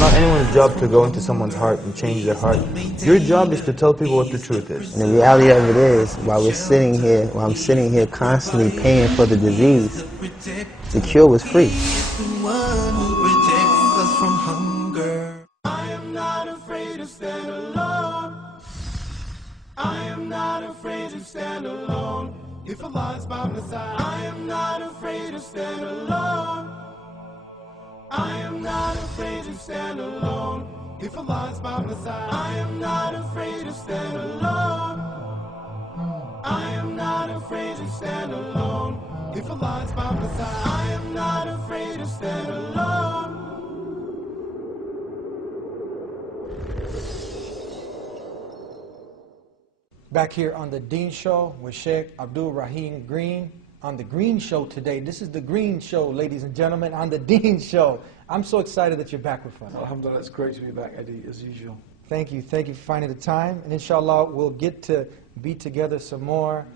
not anyone's job to go into someone's heart and change their heart. Your job is to tell people what the truth is. And the reality of it is, while I'm sitting here constantly paying for the disease, the cure was free. I am not afraid to stand alone. I am not afraid to stand alone. If Allah is by my side, I am not afraid to stand alone. I am not afraid to stand alone. If Allah is by my side, I am not afraid to stand alone. I am not afraid to stand alone. If Allah is by my side, I am not afraid to stand alone. Back here on the Deen Show with Sheikh Abdur Rahim Green. On the Green Show today. This is the Green Show, ladies and gentlemen, on the Deen Show. I'm so excited that you're back with us. Alhamdulillah, it's great to be back, Eddie, as usual. Thank you for finding the time. And inshallah, we'll get to be together some more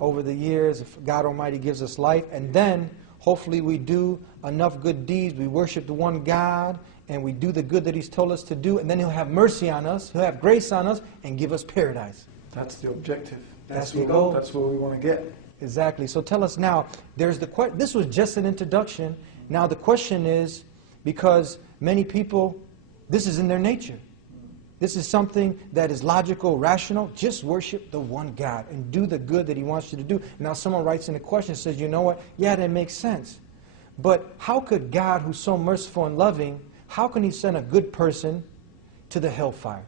over the years if God Almighty gives us life. And then, hopefully, we do enough good deeds. We worship the one God, and we do the good that He's told us to do. And then He'll have mercy on us, He'll have grace on us, and give us paradise. That's the objective. That's the goal. That's where we want to get. Exactly. So tell us now, this was just an introduction. Now the question is, because many people, this is in their nature. This is something that is logical, rational. Just worship the one God and do the good that He wants you to do. Now someone writes in a question and says, you know what? Yeah, that makes sense. But how could God, who's so merciful and loving, how can He send a good person to the hellfire?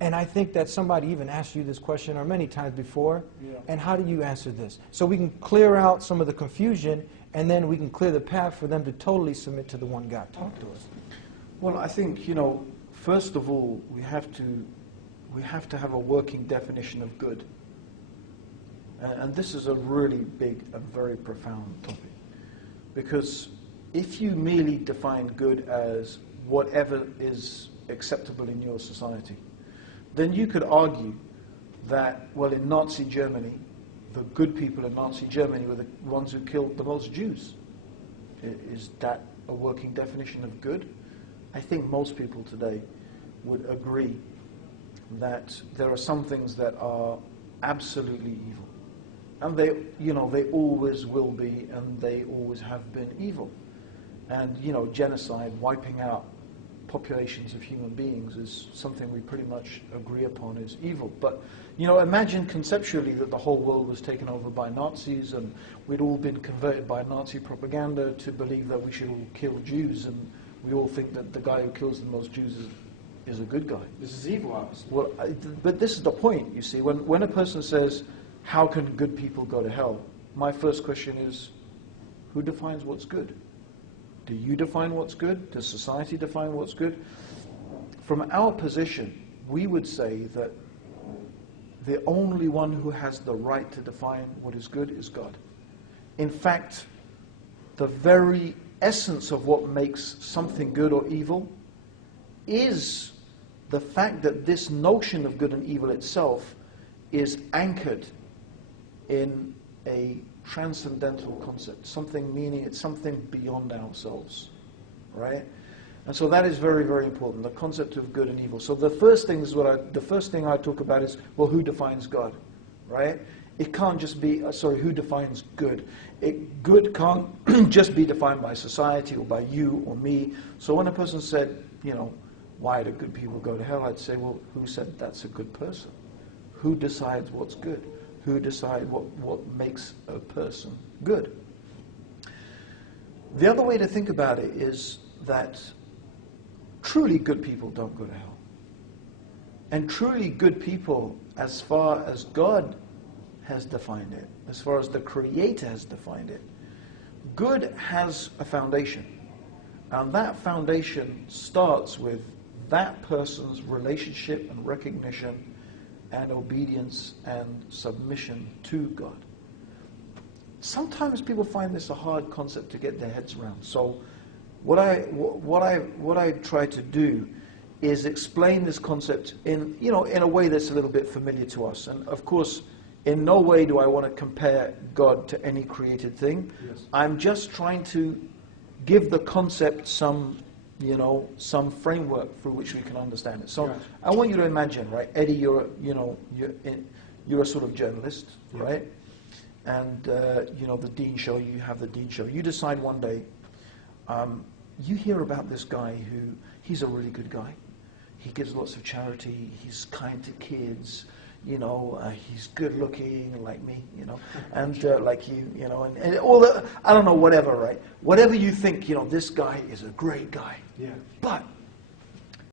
And I think that somebody even asked you this question or many times before. Yeah. And how do you answer this? So we can clear out some of the confusion, and then we can clear the path for them to totally submit to the one God. Talk to us. Well, I think, first of all, we have to have a working definition of good. And this is a really big and very profound topic. Because if you merely define good as whatever is acceptable in your society, then you could argue that, well, in Nazi Germany, the good people in Nazi Germany were the ones who killed the most Jews. Is that a working definition of good? I think most people today would agree that there are some things that are absolutely evil. And they always will be, and they always have been evil. And, genocide, wiping out populations of human beings is something we pretty much agree upon is evil. But, imagine conceptually that the whole world was taken over by Nazis and we'd all been converted by Nazi propaganda to believe that we should all kill Jews, and we all think that the guy who kills the most Jews is a good guy. This is evil, obviously. Well, but this is the point, you see. When a person says, how can good people go to hell? My first question is, who defines what's good? Do you define what's good? Does society define what's good? From our position, we would say that the only one who has the right to define what is good is God. In fact, the very essence of what makes something good or evil is the fact that this notion of good and evil itself is anchored in a transcendental concept, something meaning it's something beyond ourselves, right? And so that is very, very important, the concept of good and evil. So the first thing I talk about is, well, who defines God, right? It can't just be, who defines good? Good can't just be defined by society or by you or me. So when a person said, why do good people go to hell? I'd say, well, who said that's a good person? Who decides what's good? Who decide what makes a person good? The other way to think about it is that truly good people don't go to hell. And truly good people, as far as God has defined it, as far as the Creator has defined it, good has a foundation. And that foundation starts with that person's relationship and recognition and obedience and submission to God. Sometimes people find this a hard concept to get their heads around. So what I try to do is explain this concept in a way that's a little bit familiar to us. And of course, in no way do I want to compare God to any created thing. Yes. I'm just trying to give the concept some you know, some framework through which we can understand it. So Right. I want you to imagine, right, Eddie, you're a sort of journalist, right? And you know, the Deen show, you have the Deen show. You decide one day, you hear about this guy who, he's a really good guy. He gives lots of charity, he's kind to kids, you know, he's good looking like me, you know, and like you know, and all the, I don't know, whatever, right? Whatever you think, you know, this guy is a great guy. Yeah. But